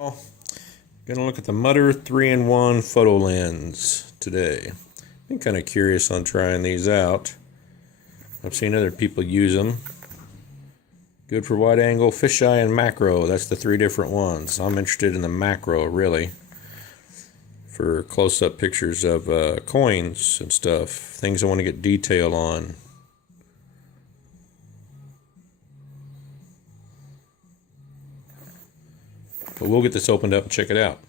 Gonna look at the Mutter 3-in-1 photo lens today. Been kind of curious on trying these out. I've seen other people use them. Good for wide angle, fisheye, and macro. That's the three different ones. I'm interested in the macro, really, for close-up pictures of coins and stuff, things I want to get detail on. But we'll get this opened up and check it out.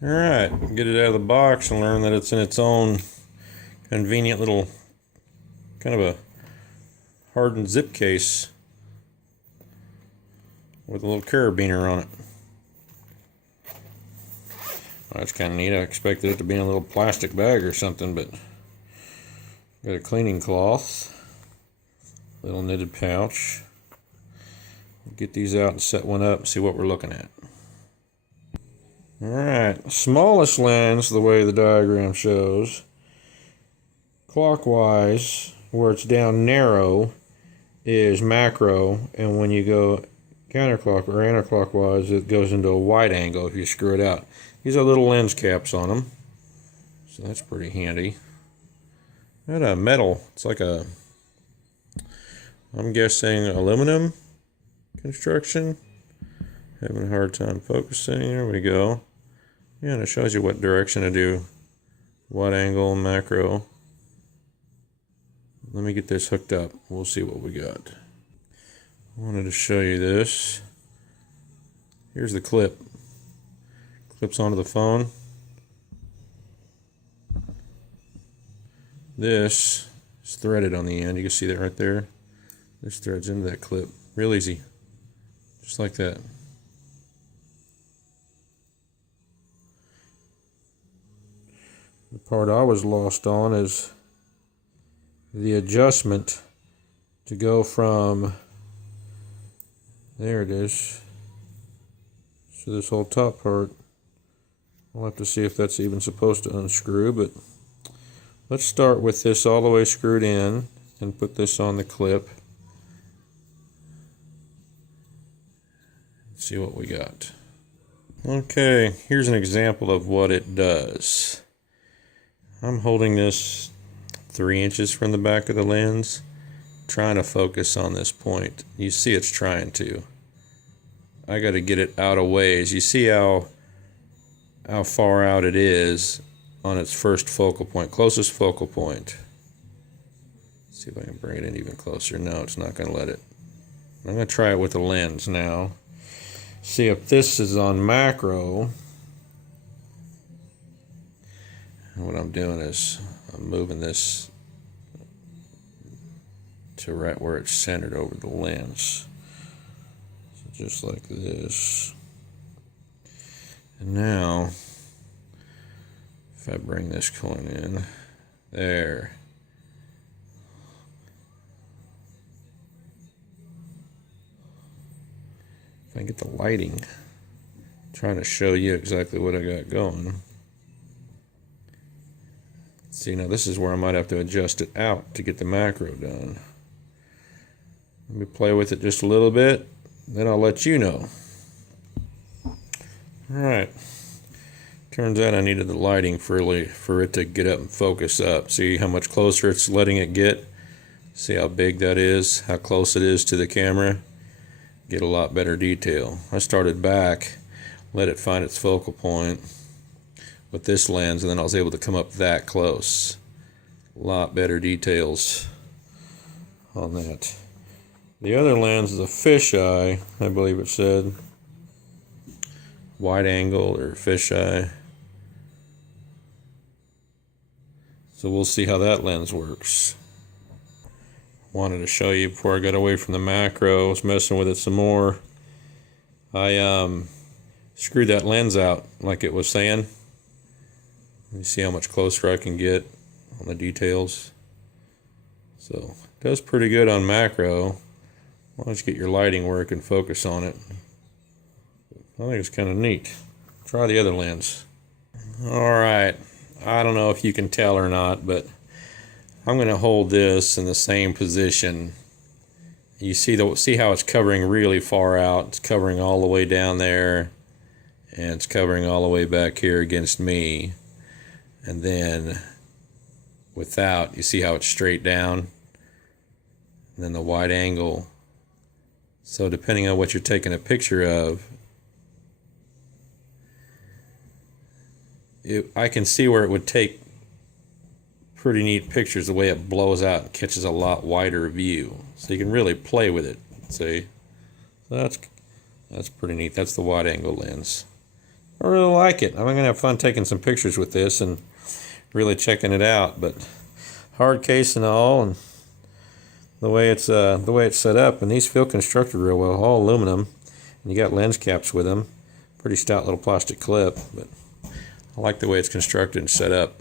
Alright, get it out of the box and learn that it's in its own convenient little kind of a hardened zip case with a little carabiner on it. Well, that's kind of neat. I expected it to be in a little plastic bag or something, but got a cleaning cloth, little knitted pouch. Get these out and set one up and see what we're looking at. Alright, smallest lens, the way the diagram shows, clockwise, where it's down narrow, is macro, and when you go counterclockwise or anti-clockwise, it goes into a wide angle if you screw it out. These are little lens caps on them, so that's pretty handy. Got a metal, it's like a, I'm guessing aluminum construction. Having a hard time focusing. There we go. Yeah, and it shows you what direction to do wide angle, macro. Let me get this hooked up. We'll see what we got. I wanted to show you this. Here's the clip. Clips onto the phone. This is threaded on the end. You can see that right there. This threads into that clip. Real easy. Just like that. The part I was lost on is the adjustment to go from, there it is, so this whole top part. I'll have to see if that's even supposed to unscrew, but let's start with this all the way screwed in and put this on the clip. See what we got. Okay, here's an example of what it does. I'm holding this 3 inches from the back of the lens, trying to focus on this point. You see it's trying to. I got to get it out of ways. You see how far out it is on its first focal point, closest focal point. Let's see if I can bring it in even closer. No, it's not going to let it. I'm going to try it with the lens now. See if this is on macro. And what I'm doing is I'm moving this to right where it's centered over the lens. So just like this. And now, if I bring this coin in, there. If I get the lighting, I'm trying to show you exactly what I got going. See, now this is where I might have to adjust it out to get the macro done. Let me play with it just a little bit, then I'll let you know. Alright. Turns out I needed the lighting for it to get up and focus up. See how much closer it's letting it get? See how big that is? How close it is to the camera? Get a lot better detail. I started back, let it find its focal point with this lens, and then I was able to come up that close. A lot better details on that. The other lens is a fisheye, I believe it said. Wide angle or fisheye. So we'll see how that lens works. Wanted to show you before I got away from the macro. I was messing with it some more. I screwed that lens out like it was saying. You see how much closer I can get on the details. So it does pretty good on macro. Why don't you get your lighting working, focus on it. I think it's kind of neat. Try the other lens. Alright, I don't know if you can tell or not, but I'm going to hold this in the same position. You see how it's covering really far out. It's covering all the way down there. and it's covering all the way back here against me. And then without, you see how it's straight down, and then the wide angle. So depending on what you're taking a picture of, I can see where it would take pretty neat pictures, the way it blows out and catches a lot wider view. So you can really play with it. See? So that's pretty neat. That's the wide angle lens. I really like it. I'm going to have fun taking some pictures with this and really checking it out. But hard case and all, and the way it's set up, and these feel constructed real well, all aluminum, and you got lens caps with them. Pretty stout little plastic clip, but I like the way it's constructed and set up.